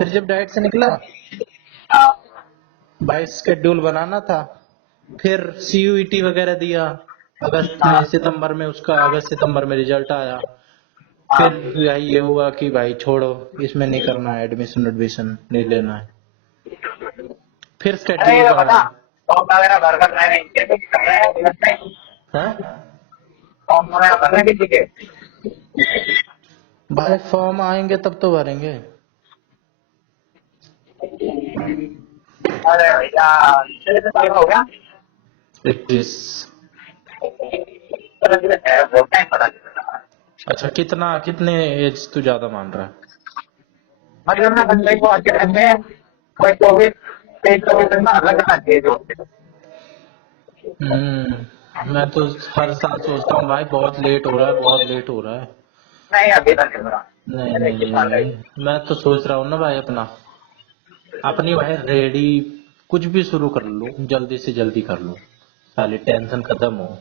फिर जब डाइट से निकला भाई शेड्यूल बनाना था, फिर सीयूईटी वगैरह दिया अगस्त में सितंबर में, उसका अगस्त सितंबर में रिजल्ट आया। फिर यही ये हुआ कि भाई छोड़ो, इसमें नहीं करना है, एडमिशन एडमिशन नहीं लेना है। फिर अरे शेड्यूल ये बता, बनाया। फॉर्म वगैरह भर कर रहे हैं, ये तो कर रहे हैं बिजनेस में, है फॉर्म वगैरह भर रहे हैं किसी के? भाई फॉर्म आएंगे तब तो भरेंगे। अरे भैया, तेरे से साल का हो गया? 21। बहुत टाइम पता चला। अच्छा कितना, कितने एज तू ज्यादा मान रहा है? मतलब ना बंदे को आज के टाइम में कोई 24 में अलग रहना चाहिए जो मैं तो हर साल सोचता हूँ भाई बहुत लेट हो रहा है, बहुत लेट हो रहा है। नहीं अभी तक नहीं बना। नहीं मैंने नहीं 21 नहीं साल है। नहीं, मैं तो सोच रहा हूँ ना भाई अपना, अपनी भाई रेडी, कुछ भी शुरू कर लूँ, जल्दी से जल्दी कर लूँ, सारी टेंशन खत्म हो।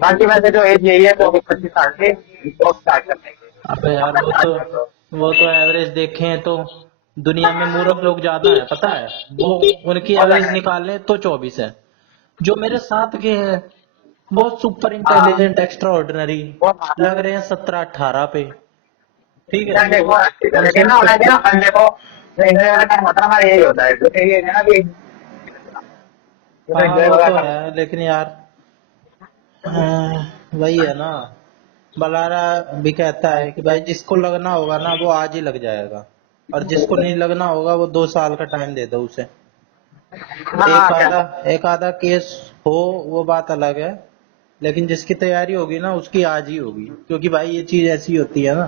बाकी वैसे जो एज यही है 24-25 साल के जॉब स्टार्ट करने की। अबे यार वो तो एवरेज देखें तो दुनिया में मूर्ख लोग ज्यादा है पता है, वो उनकी और एवरेज लगे निकालें तो 24 है। जो मेरे साथ के हैं बहुत सुपर हाँ इंटेलिजेंट एक्स्ट्रा ऑर्डिनरी वो लग रहे हैं 17-18 पे। ठीक है, यार देखो, उनसे लेकिन ना होना चाहिए ना बंदे को, एंजॉय वाला टाइम होता है हमारा यही होता है, तो यही है ना कि हाँ एंजॉय वो वाला तो टाइम। है लेकिन यार, वही है ना, बलारा भी कहता है कि भाई जिसको लगना होगा ना वो आज ही लग जाएगा, और जिसको नहीं लगना होगा वो 2 साल का टाइम दे दो उसे। हाँ एक क्या आधा एक आधा केस हो वो बात अलग है, लेकिन जिसकी तैयारी होगी ना उसकी आज ही होगी, क्योंकि भाई ये चीज ऐसी होती है ना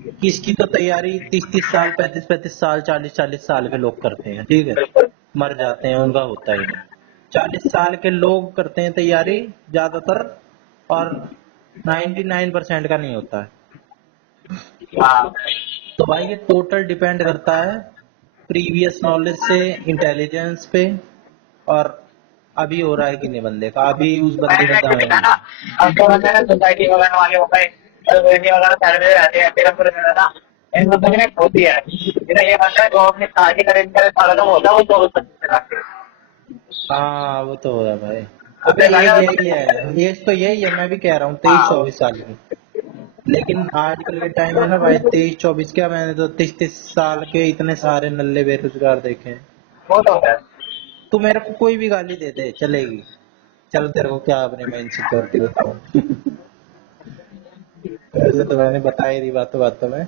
कि इसकी तो तैयारी 30-30 साल, 35-35 साल, 40-40 साल के लोग करते हैं, ठीक है, बिल्कुल। मर जाते हैं, उनका होता ही नहीं। 40 साल के लोग करते हैं तैयारी ज्यादातर, और 99% का नहीं होता है। हाँ तो भाई ये टोटल डिपेंड करता है प्रीवियस नॉलेज से, इंटेलिजेंस पे, और अभी हो रहा है कि नहीं बंदे का, अभी उस बंदे में मैंने दम कुछ है देखा नहीं। ना, अब तो होता है सोसाइटी वगैरह वाले हो गए, सोसाइटी वगैरह सैलरी रहते हैं फिर पूरे में ना, इन लोगों ने होती है जिन्हें ये बनता है जो अपने शादी करेंगे करे सारा लोग होता है वो 24-25 से हाँ वो तो हो रहा है भाई। अबे उससे एज पहले यही है, एज तो यही है, मैं भी कह रहा हूँ 23-24 साल की। लेकिन आजकल के टाइम में ना भाई 23-24 क्या, मैंने तो 30-30 साल के इतने सारे नल्ले बेरोजगार देखे हैं। वो तो है। तू मेरे को कोई भी गाली दे दे चलेगी, चल तेरे को क्या अपनी मैं इनसिक्योरिटी बताऊं। वैसे तो मैंने बता ही दी बातों बातों में,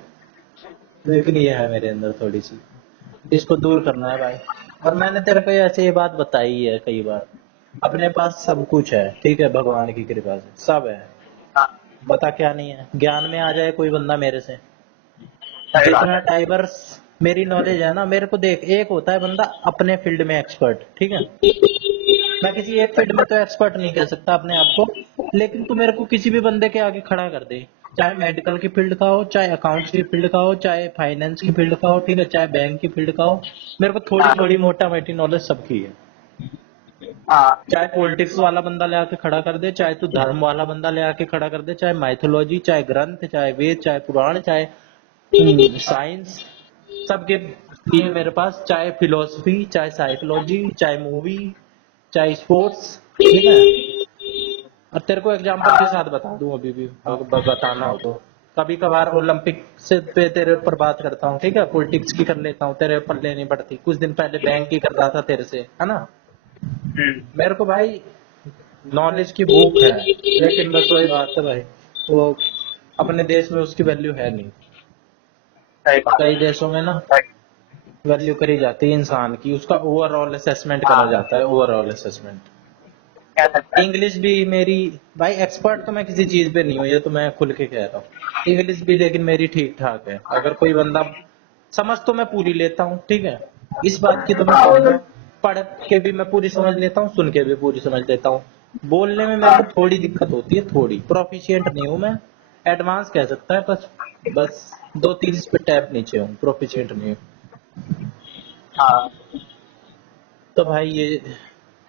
लेकिन ये है मेरे अंदर थोड़ी सी, इसको दूर करना है भाई। और मैंने तेरे को ऐसे ये बात बताई है कई बार, अपने पास सब कुछ है, ठीक है, भगवान की कृपा से सब है, हाँ बता क्या नहीं है, ज्ञान में आ जाए कोई बंदा मेरे से, सही बात जितना है। डाइवर्स मेरी नॉलेज है ना, मेरे को देख, एक होता है बंदा अपने फील्ड में एक्सपर्ट, ठीक है, मैं किसी एक फील्ड में तो एक्सपर्ट नहीं कह सकता अपने आप को, लेकिन तू मेरे को किसी भी बंदे के आगे खड़ा कर दे, चाहे मेडिकल की फील्ड का हो, चाहे अकाउंट्स की फील्ड का हो, चाहे फाइनेंस की फील्ड का हो, ठीक है, चाहे बैंक की फील्ड का हो, मेरे को थोड़ी हाँ थोड़ी मोटा मोटी नॉलेज सबकी है। हाँ चाहे पॉलिटिक्स वाला बंदा ले आके खड़ा कर दे, चाहे तू धर्म वाला बंदा ले आके खड़ा कर दे, चाहे माइथोलॉजी, चाहे ग्रंथ, चाहे वेद, चाहे पुराण, चाहे साइंस, सबके लिए मेरे पास, चाहे फिलोसफी, चाहे साइकोलॉजी, चाहे मूवी, चाहे स्पोर्ट्स, ठीक है। और तेरे को एग्जांपल के साथ बता दूं, अभी भी बताना हो तो कभी कभार ओलंपिक से पे तेरे ऊपर बात करता हूँ, ठीक है, पॉलिटिक्स की कर लेता हूँ, तेरे पल्ले नहीं पड़ती, कुछ दिन पहले बैंक की कर रहा था तेरे से, है ना। मेरे को भाई नॉलेज की भूख है, लेकिन बस वही बात है भाई, वो अपने देश में उसकी वैल्यू है नहीं। सही बात कई है। देशों में ना सही- वैल्यू करी जाती है इंसान की, उसका ओवरऑल असेसमेंट करा हाँ जाता है, ओवरऑल असेसमेंट। कह सकता है। इंग्लिश भी मेरी, भाई एक्सपर्ट तो मैं किसी चीज पे नहीं हूँ, ये तो मैं खुल के कह रहा हूँ, इंग्लिश भी लेकिन मेरी ठीक ठाक है, अगर कोई बंदा समझ तो मैं पूरी लेता हूँ, ठीक है, इस बात की तो मैं कहूंगा, पढ़ के भी मैं पूरी समझ लेता हूँ, सुन के भी पूरी समझ लेता हूँ। बोलने में मेरे को थोड़ी दिक्कत होती है, थोड़ी, प्रोफिशिएंट नहीं हूँ मैं, एडवांस कह सकता है, बस बस 2-3 इस पे टैप नीचे हूँ, प्रोफिशिएंट नहीं हूँ। हाँ तो भाई ये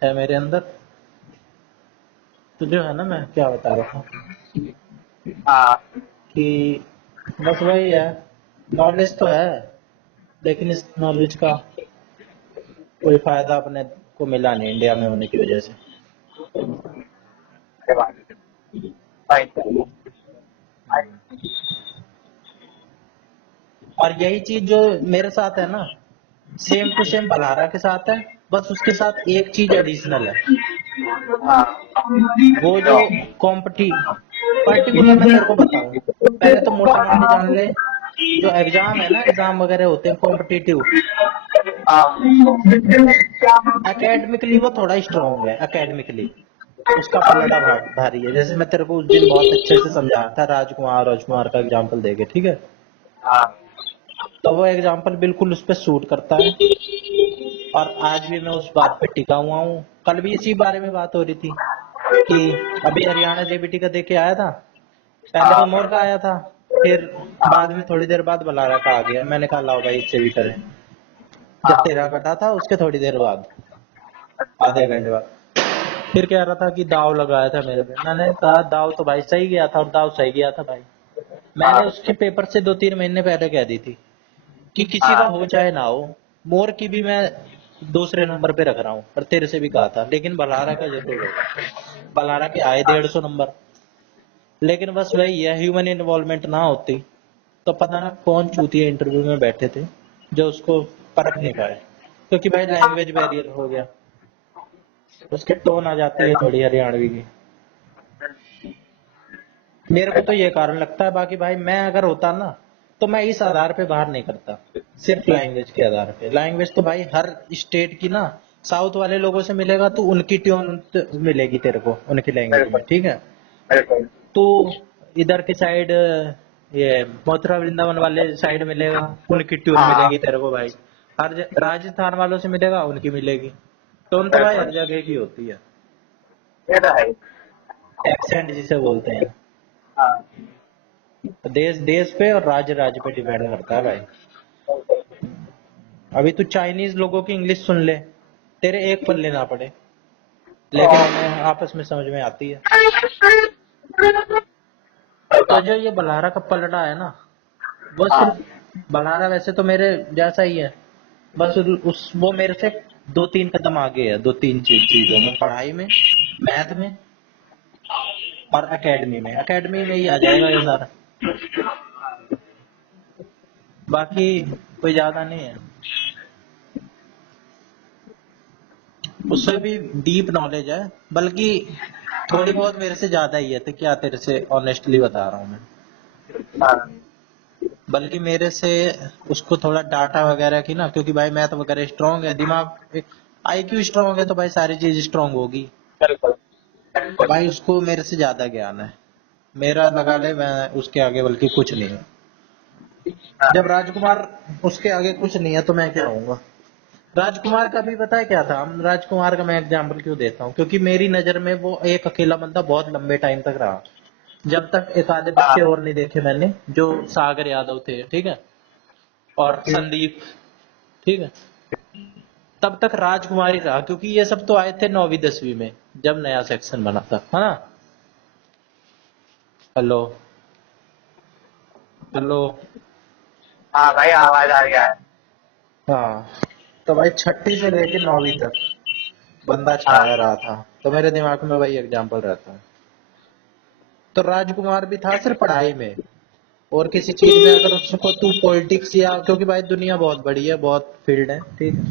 है मेरे अंदर, तो जो है ना, मैं क्या बता रहा था हाँ कि बस वही है, नॉलेज तो है, लेकिन इस नॉलेज का कोई फायदा अपने को मिला नहीं इंडिया में होने की वजह से। अरे वाह, भाई और यही चीज जो मेरे साथ है ना, सेम टू सेम बल्हारा के साथ है, बस उसके साथ एक चीज एडिशनल है। हाँ वो जो जो कॉम्पिटी पर्टिकुलर मैं तेरे को बताऊं, पहले तो मोटा मोटी जान ले, जो एग्जाम है ना, एग्जाम वगैरह होते हैं कॉम्पिटिटिव, एकेडमिकली वो थोड़ा स्ट्रांग है। एकेडमिकली उसका पलड़ा भारी है। जैसे मैं तेरे को उस दिन बहुत अच्छे से समझाया था, राजकुमार का एग्जाम्पल देके, ठीक है। हाँ तो वो एग्जाम्पल बिल्कुल उस पर सूट करता है, और आज भी मैं उस बात पे टिका हुआ हूँ। कल भी इसी बारे में बात हो रही थी कि अभी हरियाणा जेबीटी का देके आया था, पहले तो मोर का आया था, फिर बाद में थोड़ी देर बाद बलारा का आ गया। मैंने कहा लाओ भाई इससे भी करें। जब तेरा कटा था उसके थोड़ी देर बाद, आधे घंटे बाद, फिर कह रहा था कि दाव लगाया था मेरे पे। मैंने कहा दाव तो भाई सही गया था, और दाव सही गया था भाई। मैंने उसके पेपर से 2-3 महीने पहले कह दी थी कि किसी का हो चाहे ना हो, मोर की भी मैं दूसरे नंबर पे रख रहा हूँ, और तेरे से भी कहा था, लेकिन बलारा का जरूर होगा। बलारा के आए 150 नंबर, लेकिन बस वही है, ह्यूमन इन्वॉल्वमेंट ना होती तो पता ना कौन चूतिया इंटरव्यू में बैठे थे जो उसको परख नहीं पाए, क्योंकि भाई लैंग्वेज बैरियर हो गया, उसके टोन आ जाती है थोड़ी हरियाणवी की। मेरे को तो ये कारण लगता है। बाकी भाई मैं अगर होता ना, तो मैं इस आधार पे बाहर नहीं करता, सिर्फ लैंग्वेज के आधार पे। लैंग्वेज तो भाई हर स्टेट की ना, साउथ वाले लोगों से मिलेगा तो उनकी ट्यून मिलेगी तेरे को उनकी लैंग्वेज में, बिल्कुल ठीक है। बिल्कुल तो इधर के साइड, ये मथुरा वृंदावन वाले साइड मिलेगा, उनकी ट्यून हाँ मिलेगी तेरे को भाई। राजस्थान वालों से मिलेगा, उनकी मिलेगी। टोन तो भाई हर बिल्कुल, जगह की होती है, ये तो है ही। एक्सेंट जिसे बोलते हैं। हाँ तो देश देश पे और राज्य राज्य पे डिपेंड करता है भाई। अभी तू चाइनीज लोगों की इंग्लिश सुन ले, तेरे एक पल्ले ना पड़े, लेकिन और उन्हें आपस में समझ में आती है। तो जो ये बल्हारा का पलड़ा है ना, वो हाँ सिर्फ बल्हारा वैसे तो मेरे जैसा ही है, बस उस वो मेरे से 2-3 कदम आगे है, 2-3 चीजों में, पढ़ाई में, मैथ में, और एकेडमी में ही आ जाएगा ये सारा। बाकी कोई ज्यादा नहीं है, उससे भी डीप नॉलेज है, बल्कि थोड़ी बहुत मेरे से ज्यादा ही है। तो क्या, तेरे से ऑनेस्टली बता रहा हूँ मैं, हाँ बल्कि मेरे से उसको थोड़ा डाटा वगैरह की ना, क्योंकि भाई मैथ वगैरह स्ट्रांग है, दिमाग आईक्यू स्ट्रांग है, तो भाई सारी चीज स्ट्रांग होगी। बिल्कुल तो भाई उसको मेरे से ज्यादा ज्ञान है, मेरा लगा ले मैं उसके आगे बल्कि कुछ नहीं हूँ। जब हाँ राजकुमार उसके आगे कुछ नहीं है तो मैं क्या हूँगा। राजकुमार का भी पता है क्या था, हम राजकुमार का मैं एग्जाम्पल क्यों देता हूँ, क्योंकि मेरी नजर में वो एक अकेला बंदा बहुत लंबे टाइम तक रहा, जब तक एक आधे बच्चे हाँ और नहीं देखे मैंने, जो सागर यादव थे, ठीक है, और संदीप, ठीक है, तब तक राजकुमार ही रहा, क्योंकि ये सब तो आए थे 9वीं 10वीं में, जब नया सेक्शन बना था, है ना। Hello, hello. हाँ भाई आवाज आ गया है। हाँ, तो भाई छठी से लेके 9वीं तक बंदा छाया हाँ रहा था, तो मेरे दिमाग में वही एग्जाम्पल रहता है। तो राजकुमार भी था सिर्फ पढ़ाई में, और किसी चीज में अगर उसको तू पॉलिटिक्स या, क्योंकि भाई दुनिया बहुत बड़ी है, बहुत फील्ड है, ठीक है,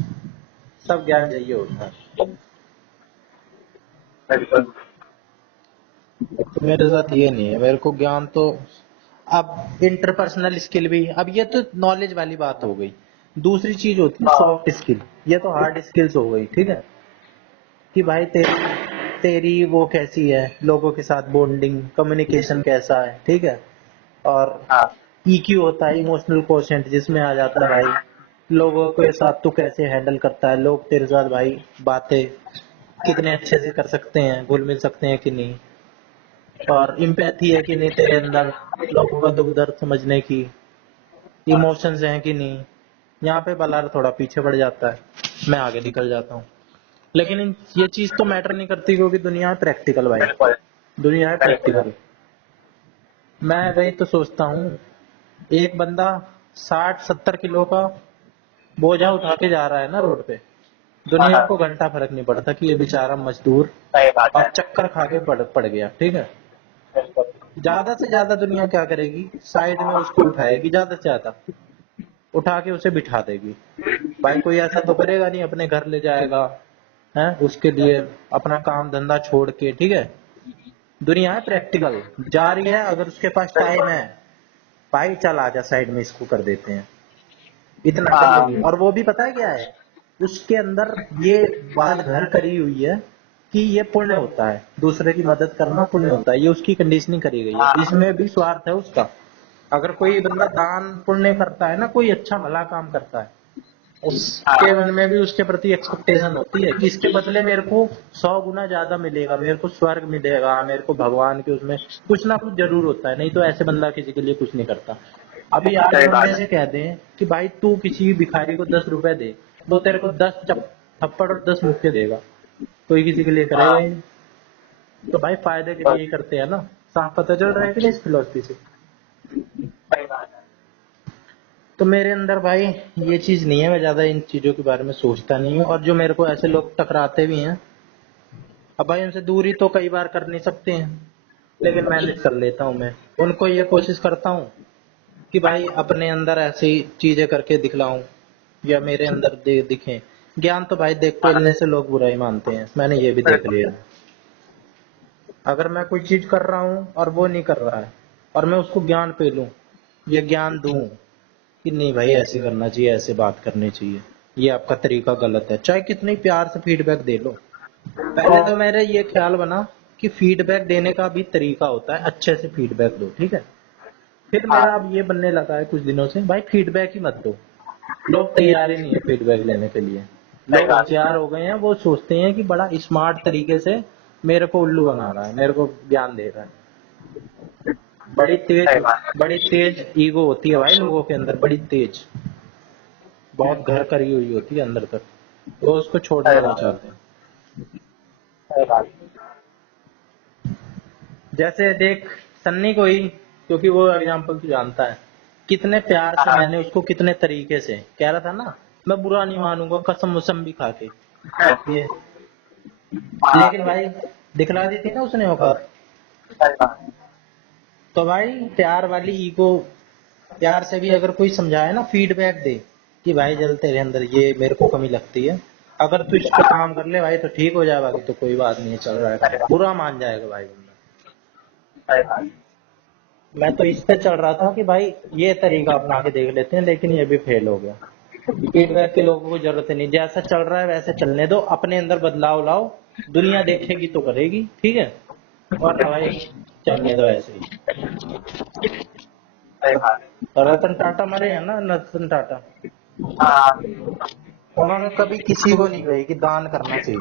सब ज्ञान चाहिए होता है। बिल्कुल तो मेरे साथ ये नहीं है, मेरे को ज्ञान तो, अब इंटरपर्सनल स्किल भी, अब ये तो नॉलेज वाली बात हो गई। दूसरी चीज होती है हाँ सॉफ्ट स्किल, ये तो हार्ड स्किल्स हो गई, ठीक है, कि भाई तेरी तेरी वो कैसी है, लोगों के साथ बॉन्डिंग, कम्युनिकेशन कैसा है, ठीक है, और हाँ ईक्यू होता है, इमोशनल कोशेंट, जिसमें आ जाता है भाई लोगों के साथ तू कैसे हैंडल करता है, लोग तेरे साथ भाई बातें कितने अच्छे से कर सकते हैं, घुल मिल सकते हैं कि नहीं, और इम्पैथी है कि नहीं तेरे अंदर, लोगों का दुख दर्द समझने की इमोशंस हैं कि नहीं। यहाँ पे बलार थोड़ा पीछे पड़ जाता है, मैं आगे निकल जाता हूँ। लेकिन ये चीज तो मैटर नहीं करती, क्योंकि दुनिया है प्रैक्टिकल भाई, बिल्कुल दुनिया है बिल्कुल प्रैक्टिकल। मैं वही तो सोचता हूँ, एक बंदा 60-70 किलो का बोझा उठा के जा रहा है ना रोड पे, दुनिया को घंटा फर्क नहीं पड़ता कि ये बेचारा मजदूर सही बात है। अब चक्कर खा के पड़ गया, ठीक है। बिल्कुल। ज्यादा से ज्यादा दुनिया क्या करेगी, साइड में उसको उठाएगी, ज्यादा से ज्यादा उठा के उसे बिठा देगी। भाई कोई ऐसा तो करेगा नहीं, अपने घर ले जाएगा है उसके लिए, अपना काम धंधा छोड़ के, ठीक है। दुनिया है प्रैक्टिकल, जा रही है, अगर उसके पास टाइम है भाई चल आजा साइड में, इसको कर देते हैं, इतना कर लेगी। और वो भी पता है क्या है, उसके अंदर ये बात घर करी हुई है कि ये पुण्य होता है, दूसरे की मदद करना पुण्य होता है, ये उसकी कंडीशनिंग करी गई है, इसमें भी स्वार्थ है उसका। अगर कोई बंदा दान पुण्य करता है ना, कोई अच्छा भला काम करता है, उसके मन में भी उसके प्रति एक्सपेक्टेशन होती है कि इसके बदले मेरे को 100 गुना ज्यादा मिलेगा, मेरे को स्वर्ग मिलेगा, मेरे को भगवान के उसमें कुछ ना कुछ जरूर होता है, नहीं तो ऐसे बंदा किसी के लिए कुछ नहीं करता। अभी आज सही हम बात में से कह दें कि भाई तू किसी भिखारी को 10 रुपए दे, तो तेरे को 10 थप्पड़ और 10 मुक्के देगा, कोई किसी के लिए करेगा ही नहीं। तो भाई फायदे के लिए ही करते हैं ना, साफ पता चल रहा है कि नहीं इस फिलोसफी से। सही बात है। तो मेरे अंदर भाई ये चीज नहीं है, मैं ज्यादा इन चीजों के बारे में सोचता नहीं हूँ। और जो मेरे को ऐसे लोग टकराते भी हैं, अब भाई उनसे दूरी तो कई बार कर नहीं सकते हैं, लेकिन मैनेज कर लेता हूँ। मैं उनको ये कोशिश करता हूँ कि भाई अपने अंदर ऐसी चीजें करके दिखलाऊं, या मेरे अंदर दिखे ज्ञान। तो भाई देख पेलने से लोग बुरा ही मानते हैं, मैंने ये भी देख लिया। अगर मैं कोई चीज कर रहा हूँ और वो नहीं कर रहा है, और मैं उसको ज्ञान पेलूं, ये ज्ञान दूं कि नहीं भाई ऐसे करना चाहिए, ऐसे बात करनी चाहिए, ये आपका तरीका गलत है, चाहे कितनी प्यार से फीडबैक दे लो। पहले तो मेरे ये ख्याल बना कि फीडबैक देने का भी तरीका होता है, अच्छे से फीडबैक दो, ठीक है। फिर मेरा अब ये बनने लगा है कुछ दिनों से, भाई फीडबैक ही मत दो, लोग तैयार ही नहीं है फीडबैक लेने के लिए। लोग होशियार हो गए हैं, वो सोचते हैं कि बड़ा स्मार्ट तरीके से मेरे को उल्लू बना रहा है, मेरे को ज्ञान दे रहा है। बड़ी तेज ईगो होती है भाई लोगों के अंदर, बड़ी तेज, बहुत घर करी हुई होती है अंदर तक, वो उसको छोड़ना नहीं चाहते। सही बात। जैसे देख सन्नी को ही, क्योंकि वो एग्जाम्पल तू जानता है, कितने प्यार से मैंने उसको कितने तरीके से कह रहा था ना, मैं बुरा नहीं मानूंगा, कसम वसम भी खा के ये, लेकिन भाई दिखला दी थी ना उसने औकात। सही बात। तो भाई प्यार वाली ईगो, प्यार से भी अगर कोई समझाए ना, फीडबैक दे कि भाई जल तेरे अंदर ये मेरे को कमी लगती है, अगर तू इस पे काम कर ले भाई तो ठीक हो जाएगा, तो कोई बात नहीं है, चल रहा है, बुरा मान जाएगा भाई बंदा। सही बात। मैं तो इस पे चल रहा था कि भाई ये तरीका अपना के देख लेते हैं, लेकिन ये भी फेल हो गया। फीडबैक के लोगों को जरूरत नहीं, जैसा चल रहा है वैसे चलने दो, अपने अंदर बदलाव लाओ, दुनिया देखेगी तो करेगी, ठीक है। और भाई चलने दो ऐसे ही। सही बात। रतन टाटा मरे हैं ना, रतन टाटा, हाँ। उन्होंने कभी किसी को नहीं कही कि दान करना चाहिए,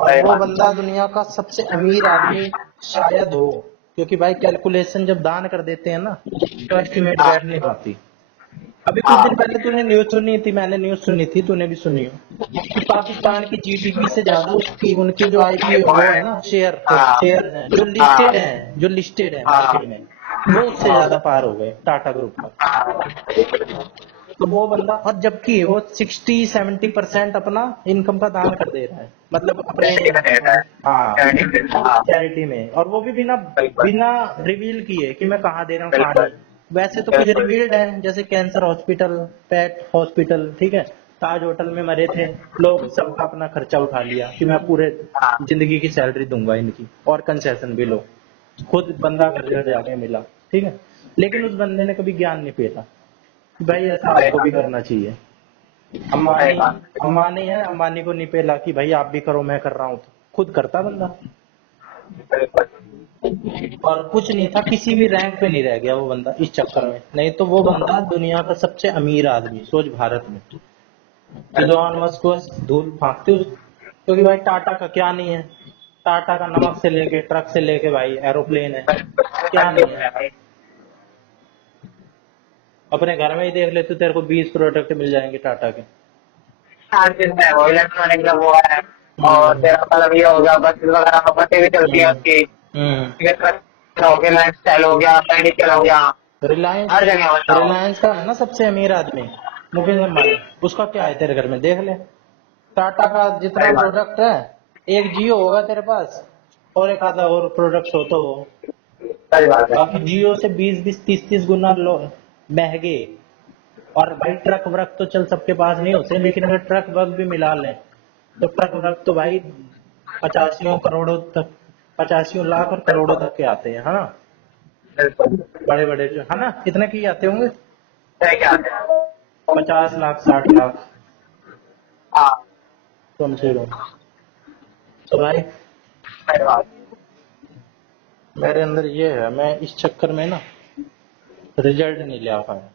और सही वो बात। बंदा दुनिया का सबसे अमीर आदमी शायद हो, क्योंकि भाई कैलकुलेशन जब दान कर देते हैं ना, तो एस्टिमेट बैठ नहीं पाती। अभी कुछ दिन पहले तूने न्यूज सुनी थी, मैंने न्यूज सुनी थी, तूने भी सुनी हो, कि पाकिस्तान की जीडीपी से ज्यादा उसकी उनकी जो आईपी वो है ना, शेयर जो लिस्टेड है मार्केट में, वो उससे ज्यादा पार हो गए टाटा ग्रुप का। तो वो बंदा, और जबकि वो 60-70% अपना इनकम का दान कर दे रहा है, मतलब अपने चैरिटी में, और वो भी बिना बिना रिवील किए कि मैं कहाँ दे रहा हूँ कहाँ नहीं। वैसे तो कुछ रिवील्ड है, जैसे कैंसर हॉस्पिटल, पेट हॉस्पिटल, ठीक है, ताज होटल में मरे थे लोग, सबका अपना खर्चा उठा लिया कि मैं पूरे जिंदगी की सैलरी दूंगा इनकी, और कंसेशन भी लो, खुद बंदा घर जाके मिला, ठीक है। लेकिन उस बंदे ने कभी ज्ञान नहीं पेला भाई ऐसा आपको भी करना चाहिए। अंबानी है, अंबानी को नहीं पेला कि भाई आप भी करो, मैं कर रहा हूँ, तो खुद करता बंदा, और कुछ नहीं था, किसी भी रैंक पे नहीं रह गया वो बंदा इस चक्कर में, नहीं तो वो बंदा दुनिया का सबसे अमीर आदमी सोच भारत में। इलॉन मस्क को धूल फांकते, क्योंकि भाई टाटा का क्या नहीं है, टाटा का नमक से लेके ट्रक से लेके भाई एरोप्लेन है, क्या नहीं है। अपने घर में ही देख ले, तो तेरे को 20 प्रोडक्ट मिल जाएंगे टाटा के। वो इलेक्ट्रॉनिक का वो है, और तेरा मतलब ये हो गया, बस वगैरह में बसें भी चलती है उसकी, हो गया, लाइफ स्टाइल हो गया, मेडिकल हो गया, हर जगह रिलायंस का है ना सबसे अमीर आदमी, मुकेश अंबानी, उसका क्या है तेरे घर में? देख ले, टाटा का जितना सही बात प्रोडक्ट है, एक जियो होगा तेरे पास और एक आधा और प्रोडक्ट हो तो हो। सही बात है। बाकी जियो से 20-20, 30-30 गुना महंगे। और भाई ट्रक व्रक तो चल सबके पास नहीं होते, लेकिन अगर ट्रक व्रक भी मिला लें तो ट्रक व्रक तो भाई 85 करोड़ों तक, 85 लाख और करोड़ों तक के आते हैं, है ना? बिल्कुल बड़े बड़े जो है ना, कितने के ही आते होंगे? सही क्या है। 50 लाख, 60 लाख हाँ कम से कम। तो भाई सही बात। मेरे अंदर ये है, मैं इस चक्कर में ना रिजल्ट नहीं ले आ पाया।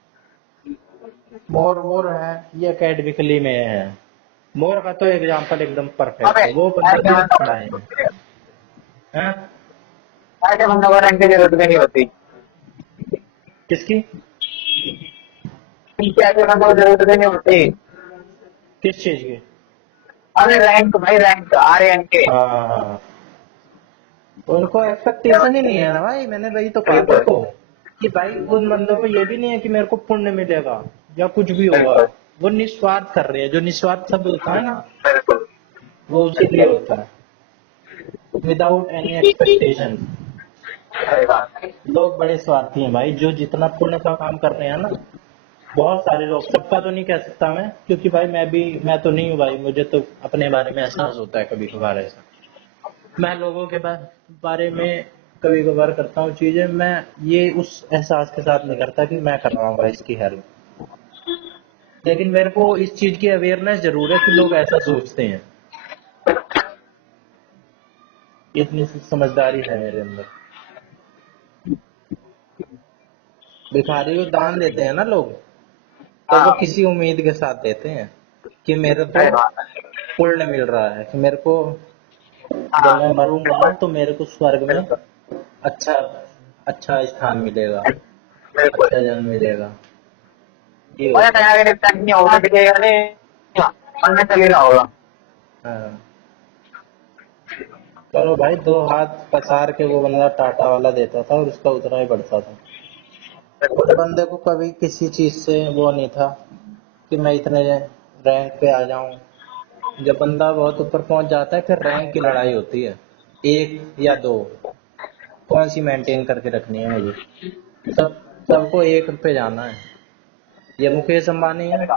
मोर मोर है, ये एकेडमिकली में है। मोर का तो एग्जाम्पल एकदम परफेक्ट अबे है, वो बंदा ऐसे सिर्फ बंदों पढ़ा है। हैं? ऐसे बंदों को रैंक की जरूरत भी नहीं होती। किसकी? इनकी ऐसे बंदों को जरूरत भी नहीं होती। किस चीज की? अरे रैंक भाई, रैंक आर्यन के। हाँ, उनको एक्सपेक्टेशन ही नहीं है ना भाई, मैंने वही तो कहा तेरे को कि भाई उन बंदों को ये भी नहीं है कि मेरे को पुण्य मिलेगा या कुछ भी होगा। बिल्कुल वो निस्वार्थ कर रहे हैं, जो निस्वार्थ शब्द होता है ना, बिल्कुल वो उसी के लिए होता है, विदाउट एनी एक्सपेक्टेशन। सही बात है। लोग बड़े स्वार्थी हैं भाई, जो जितना पुण्य का काम कर रहे हैं ना, बहुत सारे लोग, सबका तो नहीं कह सकता मैं, क्योंकि भाई मैं तो नहीं हूँ भाई, मुझे तो अपने बारे में एहसास होता है कभी कभार ऐसा। मैं लोगों के बारे में कभी कभार करता हूँ चीजें, मैं ये उस एहसास के साथ नहीं करता कि मैं कर रहा हूँ भाई इसकी हेल्प। लेकिन मेरे को इस चीज की अवेयरनेस जरूर है कि लोग ऐसा सोचते हैं, इतनी सी समझदारी है मेरे अंदर। भिखारी को दान देते हैं ना लोग, तो वो हाँ किसी उम्मीद के साथ देते हैं कि मेरे को सही बात है। पुण्य मिल रहा है, कि मेरे को जब हाँ मैं मरूंगा ना तो मेरे को स्वर्ग में बिल्कुल अच्छा अच्छा स्थान मिलेगा, बिल्कुल। अच्छा जन्म मिलेगा, ये मुझे होता कहीं है। ना कहीं टाइम नहीं होगा, दिखेगा नहीं, मन में चल ही रहा होगा। हाँ, चलो भाई, 2 हाथ पसार के वो बंदा टाटा वाला देता था और उसका उतना ही बढ़ता था। उस बिल्कुल बंदे को कभी किसी चीज से वो नहीं था कि मैं इतने रैंक पे आ जाऊं। जब बंदा बहुत ऊपर पहुंच जाता है, फिर रैंक की लड़ाई होती है, 1 या 2 कौन सी मेंटेन करके रखनी है मुझे। सब सबको 1 पे जाना है। ये मुकेश अंबानी है,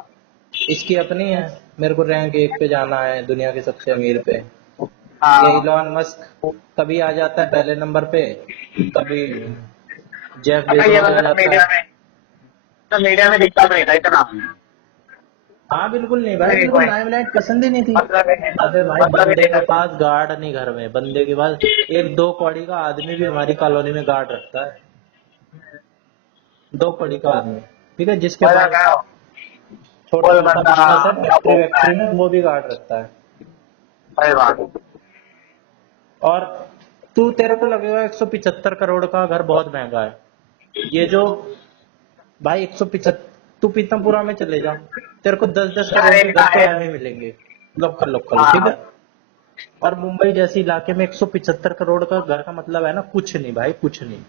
इसकी अपनी है, मेरे को रैंक 1 पे जाना है दुनिया के सबसे अमीर पे। ये हाँ। इलॉन मस्क कभी आ जाता है पहले नंबर पे, कभी जेफ अबे ये बेजोस आ बंदा जाता है। तो मीडिया में दिखता नहीं था इतना। हाँ बिल्कुल नहीं भाई, नहीं बिल्कुल कोई लाइमलाइट पसंद ही नहीं थी। मतलब ही नहीं, अबे भाई, मतलब ही बंदे नहीं के था। पास गार्ड नहीं घर में, बंदे के पास एक 2 कौड़ी का आदमी भी हमारी कॉलोनी में गार्ड रखता है। 2 कौड़ी का आदमी, ठीक है, जिसके मजा पास क्या हो, छोटा कोई मोटा बंदा बिजनेस है, फैक्ट्री घूमता वैक्ट्री है। में, वो भी गार्ड रखता है। सही बात। और तू, तेरे को लगेगा 175 करोड़ का घर बहुत महंगा है। ये जो भाई 175, तू पीतमपुरा में चले जा, तेरे को 10-10 करोड़ यार के इनका घर तो है। ऐसे ही मिलेंगे, लोकल लोकल, ठीक हाँ है। और मुंबई जैसे इलाके में 175 करोड़ का घर का मतलब है ना, कुछ नहीं भाई, कुछ नहीं।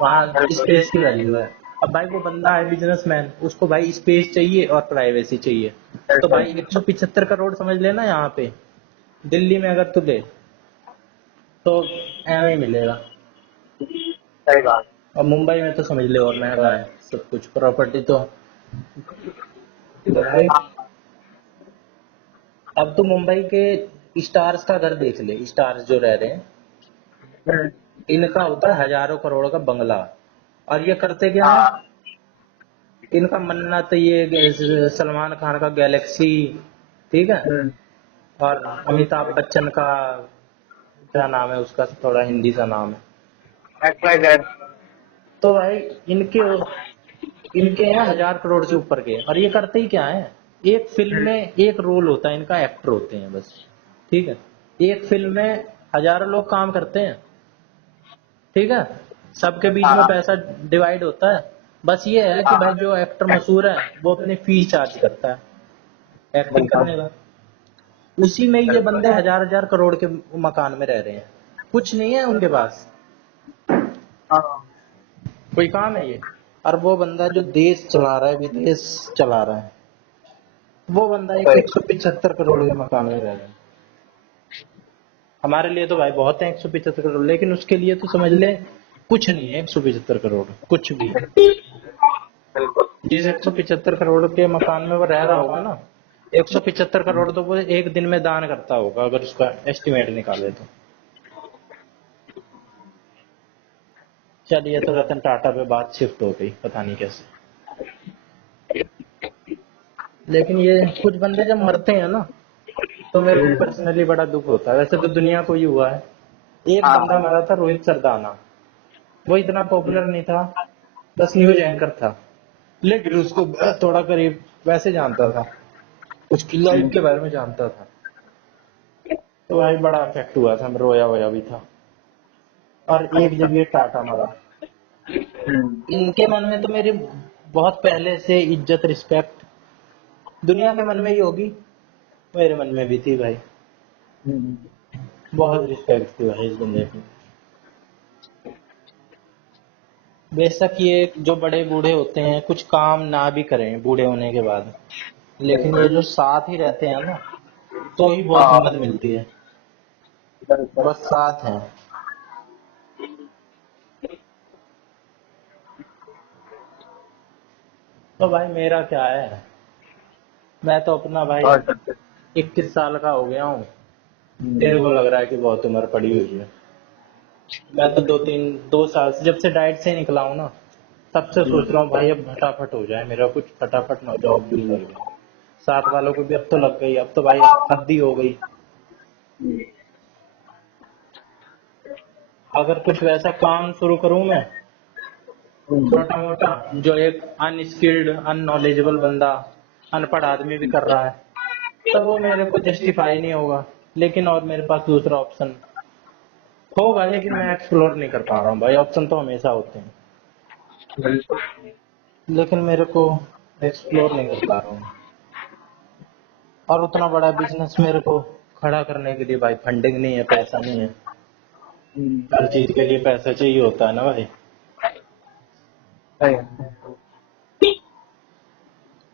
वहाँ बिल्कुल स्पेस की वैल्यू है। अब भाई वो बंदा है बिजनेसमैन, उसको भाई स्पेस चाहिए और प्राइवेसी चाहिए। तो बिल्कुल भाई 175 करोड़ समझ लेना यहाँ पे, दिल्ली में अगर तू ले तो ऐਵੇਂ ही मिलेगा। सही बात। और मुंबई में तो समझ ले और महंगा है सब कुछ, प्रॉपर्टी तो भाई, हाँ अब तो मुंबई के स्टार्स का घर देख ले, स्टार्स जो रह रहे हैं, इनका होता है हजारों करोड़ का बंगला। और ये करते क्या है, हाँ इनका मन्ना तो ये सलमान खान का गैलेक्सी, ठीक है, और अमिताभ बच्चन का क्या नाम है उसका, थोड़ा हिंदी सा नाम है। XYZ। तो भाई इनके इनके हैं 1000 करोड़ से ऊपर के, और ये करते ही क्या है, एक फिल्म में एक रोल होता है इनका, एक्टर होते हैं बस, ठीक है। एक फिल्म में हजारों लोग काम करते हैं, ठीक है, सबके बीच में हाँ पैसा डिवाइड होता है। बस ये है कि भाई हाँ जो एक्टर मशहूर है वो अपनी फीस चार्ज करता है एक्टिंग बिल्कुल करने का। उसी में ये बिल्कुल। बंदे 1000-1000 करोड़ के मकान में रह रहे हैं, कुछ नहीं है उनके पास, हाँ कोई काम है ये। और वो बंदा जो देश चला रहा है, विदेश चला रहा है, वो बंदा एक सही। 175 करोड़ के मकान में रह रहा है। हमारे लिए तो भाई बहुत है 175 करोड़, लेकिन उसके लिए तो समझ ले कुछ नहीं है 175 करोड़ कुछ भी। बिल्कुल। जिस 175 करोड़ के मकान में वो रह रहा होगा ना, 175 करोड़ तो वो एक दिन में दान करता होगा अगर उसका एस्टिमेट निकाले तो। चलिए, तो रतन टाटा पे बात शिफ्ट हो गई पता नहीं कैसे। लेकिन ये कुछ बंदे जब मरते हैं ना, तो मेरे को पर्सनली बड़ा दुख होता है। वैसे तो दुनिया को ही हुआ है। एक बंदा हाँ। मरा था, रोहित सरदाना। वो इतना पॉपुलर नहीं था, बस न्यूज एंकर था, लेकिन उसको मैं थोड़ा करीब वैसे जानता था, उसकी लाइफ के बारे में जानता था। तो भाई बड़ा अफेक्ट हुआ था, मैं रोया होया भी था। और एक जब ये टाटा मरा, इनके मन में तो मेरी बहुत पहले से इज्जत रिस्पेक्ट, दुनिया के मन में ही होगी, मेरे मन में भी थी भाई। बहुत रिस्पेक्ट थी भाई इस बंदे की। बेशक ये जो बड़े बूढ़े होते हैं कुछ काम ना भी करें बूढ़े होने के बाद, लेकिन ये जो साथ ही रहते हैं ना, तो ही बहुत हाँ। हिम्मत मिलती है। बस साथ हैं। तो भाई मेरा क्या है, मैं तो अपना भाई और सबसे। 21 साल का हो गया हूँ। तेरे को लग रहा है कि बहुत उम्र पड़ी हुई है। मैं तो 2 साल से, जब से डाइट से निकला हूँ ना, तब से सोच रहा हूँ भाई अब फटाफट हो जाए मेरा कुछ, फटाफट ना जॉब भी लग जाए। साथ वालों को भी अब तो लग गई, अब तो भाई हद ही हो गई। अगर कुछ वैसा काम शुरू करूँ मैं, छोटा मोटा, जो एक अनस्किल्ड अननॉलेजेबल बंदा, अनपढ़ आदमी भी कर रहा है, तब वो मेरे को जस्टिफाई नहीं होगा। लेकिन और मेरे पास दूसरा ऑप्शन होगा, लेकिन मैं एक्सप्लोर नहीं कर पा रहा हूँ भाई। ऑप्शन तो हमेशा होते हैं, लेकिन मेरे को एक्सप्लोर नहीं कर पा रहा हूँ। और उतना बड़ा बिजनेस मेरे को खड़ा करने के लिए भाई फंडिंग नहीं है, पैसा नहीं है। हर चीज के लिए पैसा चाहिए होता है ना भाई। सही।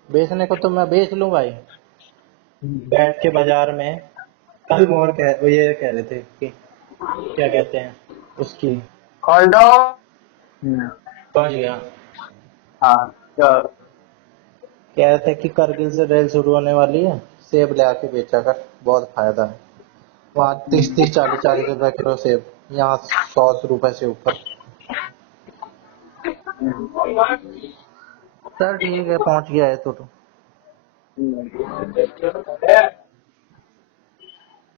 बेचने को तो मैं बेच लूं भाई, बैठ के बाजार में। कल मोर वो ये कह रहे थे कि क्या कहते हैं उसकी, कॉल दो। पहुंच गया। हाँ। तो कह रहे थे कि करगिल से रेल शुरू होने वाली है, सेब ले आके बेचा कर, बहुत फायदा है। वहाँ 30-30 40-40 रुपए किलो सेब, यहाँ 100 रुपए से ऊपर। चल ठीक है, पहुंच गया है तो।